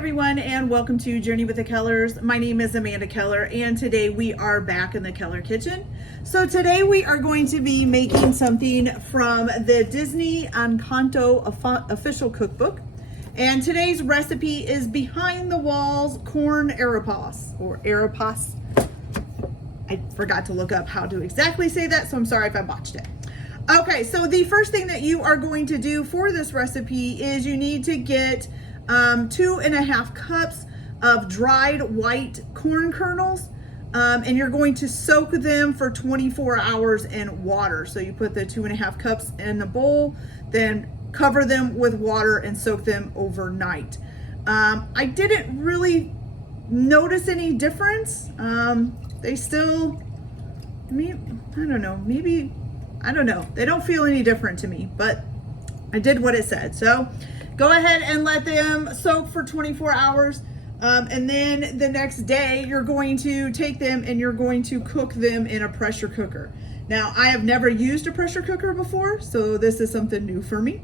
everyone, and welcome to Journey with the Kellers. My name is Amanda Keller, and today we are back in the Keller kitchen. So today we are going to be making something from the Disney Encanto official cookbook. And today's recipe is behind the walls corn arepas, or arepas. I forgot to look up how to exactly say that, so I'm sorry if I botched it. Okay, so the first thing that you are going to do for this recipe is you need to get 2.5 cups of dried white corn kernels, and you're going to soak them for 24 hours in water. So you put the 2.5 cups in the bowl, then cover them with water and soak them overnight. I didn't really notice any difference. They still, I don't know, maybe, I don't know. They don't feel any different to me, but I did what it said. So go ahead and let them soak for 24 hours. And then the next day, you're going to take them and you're going to cook them in a pressure cooker. Now, I have never used a pressure cooker before, so this is something new for me.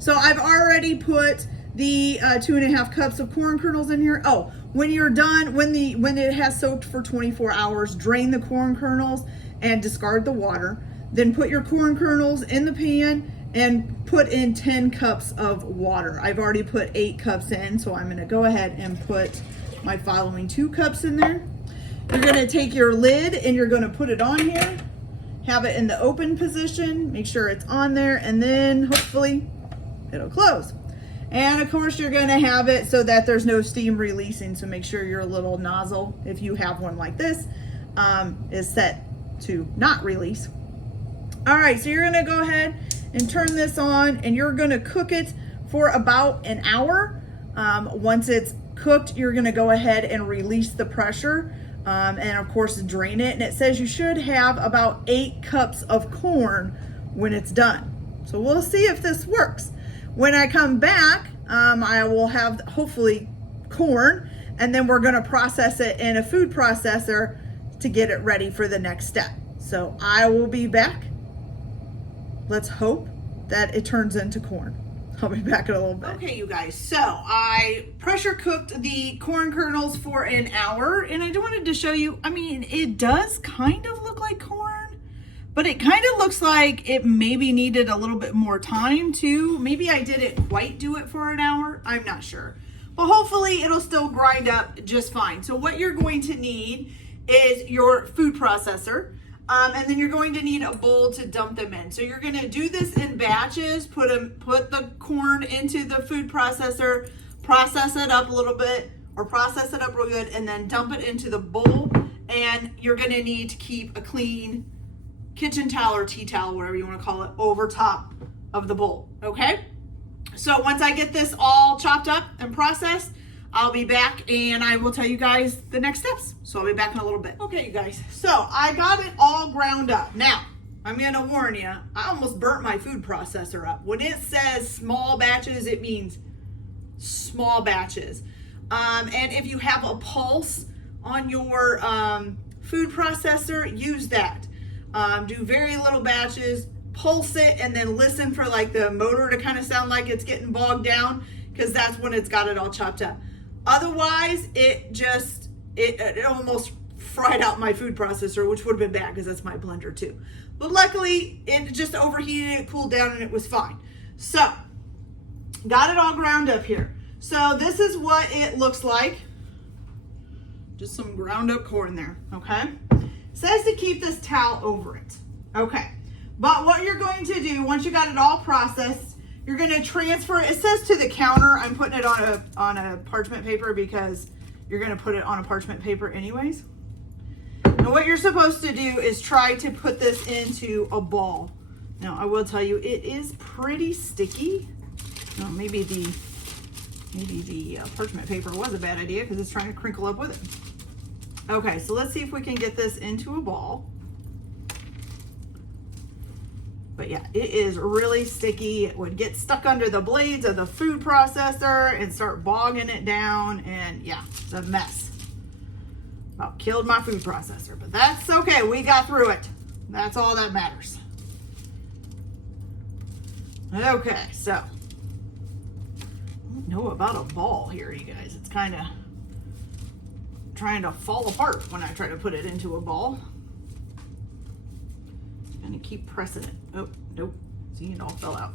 So I've already put the 2.5 cups of corn kernels in here. Oh, when you're done, when it has soaked for 24 hours, drain the corn kernels and discard the water. Then put your corn kernels in the pan and put in 10 cups of water. I've already put 8 cups in, so I'm gonna go ahead and put my following 2 cups in there. You're gonna take your lid and you're gonna put it on here, have it in the open position, make sure it's on there, and then hopefully it'll close. And of course you're gonna have it so that there's no steam releasing, so make sure your little nozzle, if you have one like this, is set to not release. All right, so you're gonna go ahead and turn this on and you're gonna cook it for about an hour. Once it's cooked, you're gonna go ahead and release the pressure and of course drain it. And it says you should have about 8 cups of corn when it's done. So we'll see if this works. When I come back, I will have hopefully corn, and then we're gonna process it in a food processor to get it ready for the next step. So I will be back. Let's hope that it turns into corn. I'll be back in a little bit. Okay, you guys, so I pressure cooked the corn kernels for an hour, and I wanted to show you, it does kind of look like corn, but it kind of looks like it maybe needed a little bit more time too. Maybe I didn't quite do it for an hour, I'm not sure. But hopefully it'll still grind up just fine. So what you're going to need is your food processor. And then you're going to need a bowl to dump them in. So you're gonna do this in batches, put the corn into the food processor, process it up a little bit, or process it up real good, and then dump it into the bowl. And you're gonna need to keep a clean kitchen towel or tea towel, whatever you wanna call it, over top of the bowl, okay? So once I get this all chopped up and processed, I'll be back and I will tell you guys the next steps. So I'll be back in a little bit. Okay, you guys, so I got it all ground up. Now, I'm gonna warn you, I almost burnt my food processor up. When it says small batches, it means small batches. And if you have a pulse on your food processor, use that. Do very little batches, pulse it, and then listen for like the motor to kind of sound like it's getting bogged down, because that's when it's got it all chopped up. Otherwise, it almost fried out my food processor, which would have been bad because that's my blender too. But luckily, it just overheated, it cooled down, and it was fine. So, got it all ground up here. So this is what it looks like. Just some ground up corn there, okay? It says to keep this towel over it, okay? But what you're going to do, once you got it all processed, you're gonna transfer it. It says to the counter. I'm putting it on a parchment paper because you're gonna put it on a parchment paper anyways. And what you're supposed to do is try to put this into a ball. Now I will tell you, it is pretty sticky. Well, maybe the parchment paper was a bad idea because it's trying to crinkle up with it. Okay, so let's see if we can get this into a ball. But yeah, it is really sticky. It would get stuck under the blades of the food processor and start bogging it down. And yeah, it's a mess. About killed my food processor, but that's okay. We got through it. That's all that matters. Okay, so don't know about a ball here, you guys. It's kind of trying to fall apart when I try to put it into a ball. I'm gonna keep pressing it. Oh, nope. See, it all fell out.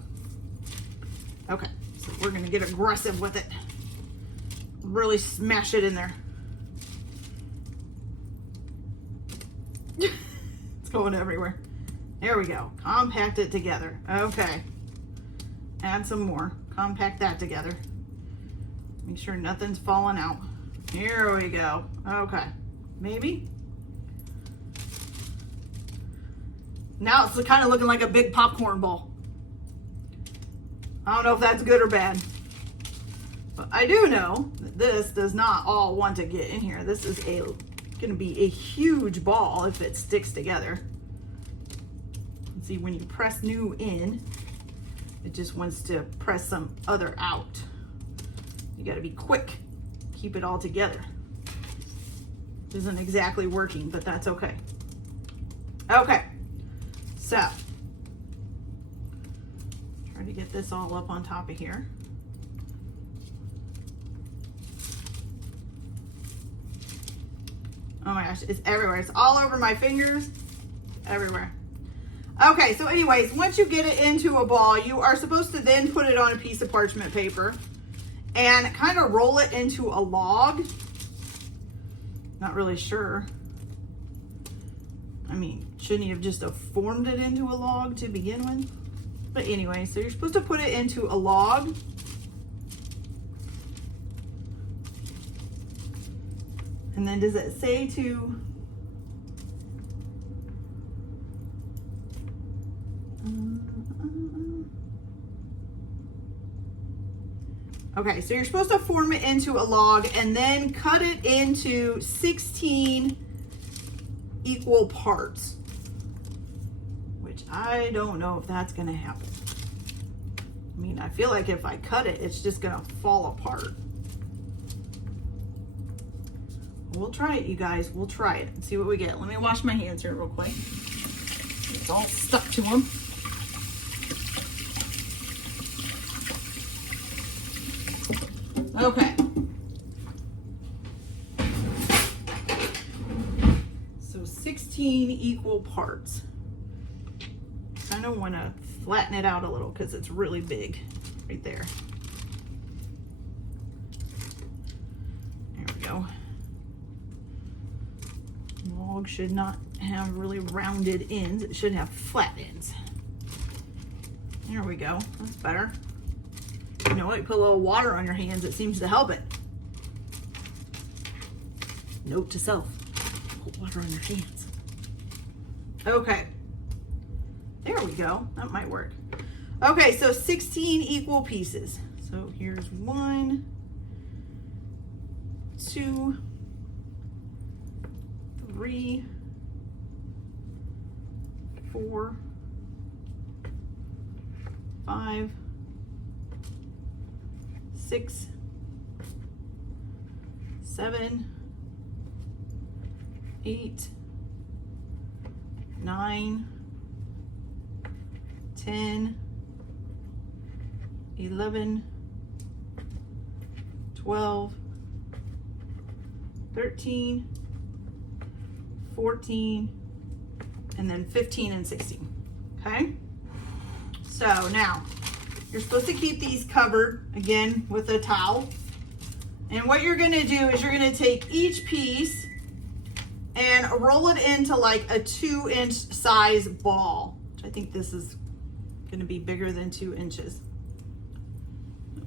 Okay, so we're gonna get aggressive with it. Really smash it in there. It's going everywhere. There we go. Compact it together. Okay. Add some more. Compact that together. Make sure nothing's falling out. Here we go. Okay. Maybe. Now it's kind of looking like a big popcorn ball. I don't know if that's good or bad. But I do know that this does not all want to get in here. This is going to be a huge ball if it sticks together. See, when you press new in, it just wants to press some other out. You got to be quick. Keep it all together. Isn't exactly working, but that's okay. Okay, so try to get this all up on top of here. Oh my gosh, it's everywhere. It's all over my fingers, everywhere. Okay, so anyways, once you get it into a ball, you are supposed to then put it on a piece of parchment paper and kind of roll it into a log. Not really sure. I mean, shouldn't you have just formed it into a log to begin with? But anyway, so you're supposed to put it into a log. And then does it say to okay, so you're supposed to form it into a log and then cut it into 16 equal parts, which I don't know if that's going to happen. I mean, I feel like if I cut it, it's just going to fall apart. We'll try it, you guys. We'll try it and see what we get. Let me wash my hands here real quick. It's all stuck to them. Okay. So 16 equal parts. I don't want to flatten it out a little because it's really big right there. There we go. Log should not have really rounded ends. It should have flat ends. There we go. That's better. You know what? You put a little water on your hands. It seems to help it. Note to self. Put water on your hands. Okay. There we go. That might work. Okay, so 16 equal pieces. So here's 1, 2, 3, 4, 5, 6, 7, 8, 9, 10, 11, 12, 13, 14, and then 15 and 16. Okay? So now, you're supposed to keep these covered, again, with a towel. And what you're gonna do is you're gonna take each piece and roll it into like a 2-inch size ball. Which I think this is gonna be bigger than 2 inches.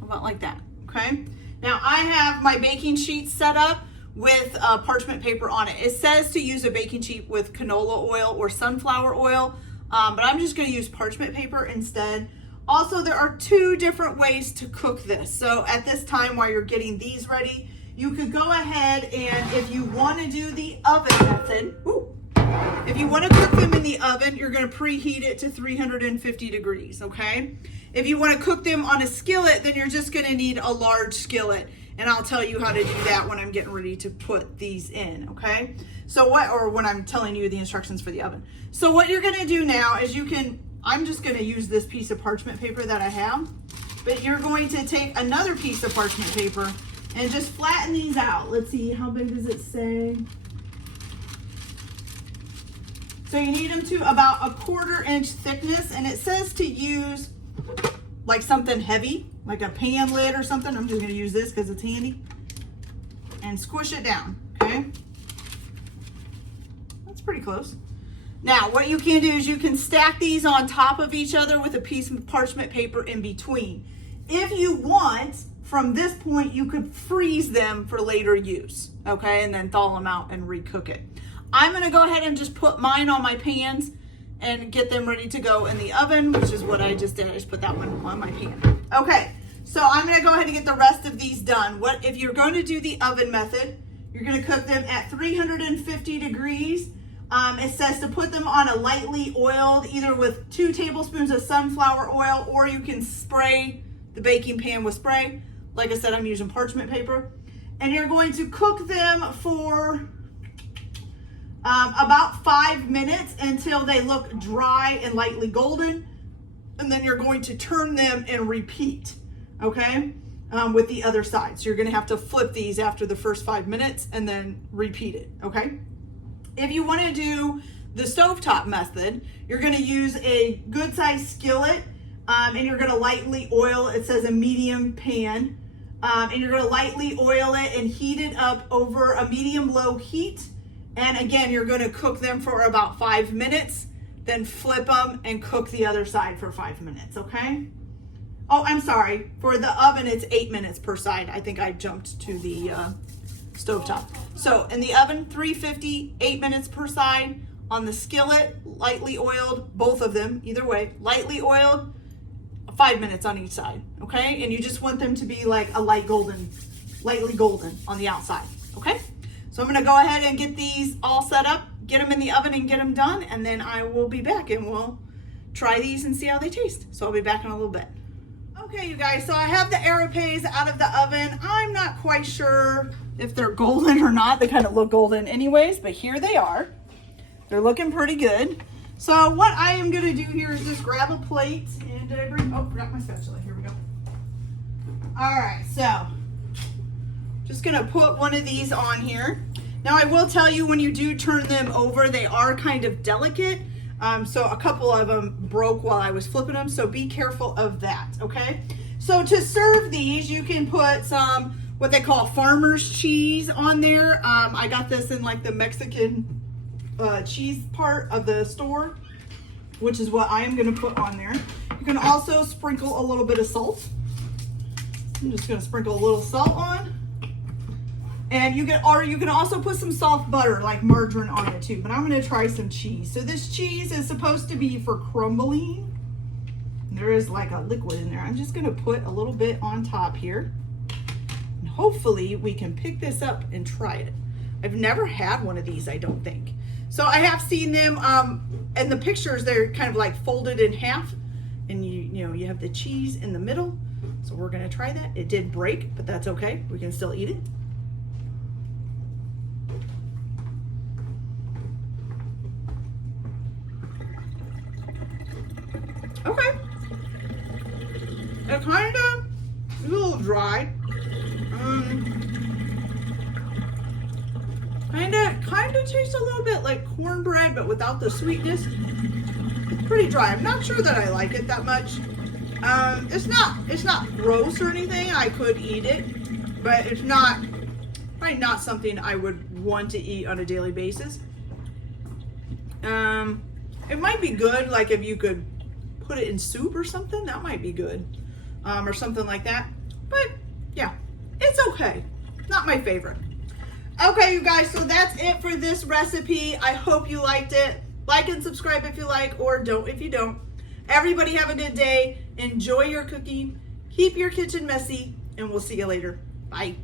About like that, okay? Now I have my baking sheet set up with parchment paper on it. It says to use a baking sheet with canola oil or sunflower oil, but I'm just gonna use parchment paper instead. Also, there are 2 different ways to cook this. So at this time, while you're getting these ready, you could go ahead and if you wanna do the oven method, if you wanna cook them in the oven, you're gonna preheat it to 350 degrees, okay? If you wanna cook them on a skillet, then you're just gonna need a large skillet. And I'll tell you how to do that when I'm getting ready to put these in, okay? So when I'm telling you the instructions for the oven. So what you're gonna do now is I'm just gonna use this piece of parchment paper that I have, but you're going to take another piece of parchment paper and just flatten these out. Let's see, how big does it say? So you need them to about a 1/4 inch thickness, and it says to use like something heavy, like a pan lid or something. I'm just gonna use this because it's handy. And squish it down, okay? That's pretty close. Now, what you can do is you can stack these on top of each other with a piece of parchment paper in between. If you want, from this point, you could freeze them for later use, okay? And then thaw them out and recook it. I'm gonna go ahead and just put mine on my pans and get them ready to go in the oven, which is what I just did. I just put that one on my pan. Okay, so I'm gonna go ahead and get the rest of these done. If you're going to do the oven method, you're gonna cook them at 350 degrees. It says to put them on a lightly oiled, either with 2 tablespoons of sunflower oil, or you can spray the baking pan with spray. Like I said, I'm using parchment paper. And you're going to cook them for about 5 minutes until they look dry and lightly golden. And then you're going to turn them and repeat, okay, with the other side. So you're gonna have to flip these after the first 5 minutes and then repeat it, okay? If you wanna do the stovetop method, you're gonna use a good sized skillet, and you're gonna lightly oil, it says a medium pan, and you're gonna lightly oil it and heat it up over a medium-low heat. And again, you're gonna cook them for about 5 minutes, then flip them and cook the other side for 5 minutes, okay? Oh, I'm sorry, for the oven, it's 8 minutes per side. I think I jumped to the stovetop. So in the oven, 350, 8 minutes per side. On the skillet, lightly oiled, both of them, either way, lightly oiled, 5 minutes on each side, okay? And you just want them to be like a lightly golden on the outside, okay? So I'm gonna go ahead and get these all set up, get them in the oven and get them done, and then I will be back and we'll try these and see how they taste. So I'll be back in a little bit. Okay, you guys, so I have the arepas out of the oven. I'm not quite sure if they're golden or not. They kind of look golden anyways, but here they are. They're looking pretty good. So what I am gonna do here is just grab a plate and did I bring, oh, forgot my spatula, here we go. All right, so just gonna put one of these on here. Now I will tell you, when you do turn them over, they are kind of delicate. So a couple of them broke while I was flipping them, so be careful of that, okay? So to serve these, you can put some, what they call farmer's cheese on there. I got this in like the Mexican cheese part of the store, which is what I am gonna put on there. You can also sprinkle a little bit of salt. I'm just gonna sprinkle a little salt on. And you can also put some soft butter, like margarine, on it too. But I'm gonna try some cheese. So this cheese is supposed to be for crumbling. There is like a liquid in there. I'm just gonna put a little bit on top here. And hopefully we can pick this up and try it. I've never had one of these, I don't think. So I have seen them, in the pictures, they're kind of like folded in half. And you have the cheese in the middle. So we're gonna try that. It did break, but that's okay. We can still eat it. Okay. It kind of is a little dry. Kind of tastes a little bit like cornbread, but without the sweetness. It's pretty dry. I'm not sure that I like it that much. It's not gross or anything. I could eat it, but it's probably not something I would want to eat on a daily basis. It might be good, like if you could put it in soup or something, that might be good, or something like that. But yeah, it's okay. Not my favorite. Okay, you guys, so that's it for this recipe. I hope you liked it. Like and subscribe if you like, or don't if you don't. Everybody have a good day. Enjoy your cooking. Keep your kitchen messy, and we'll see you later. Bye.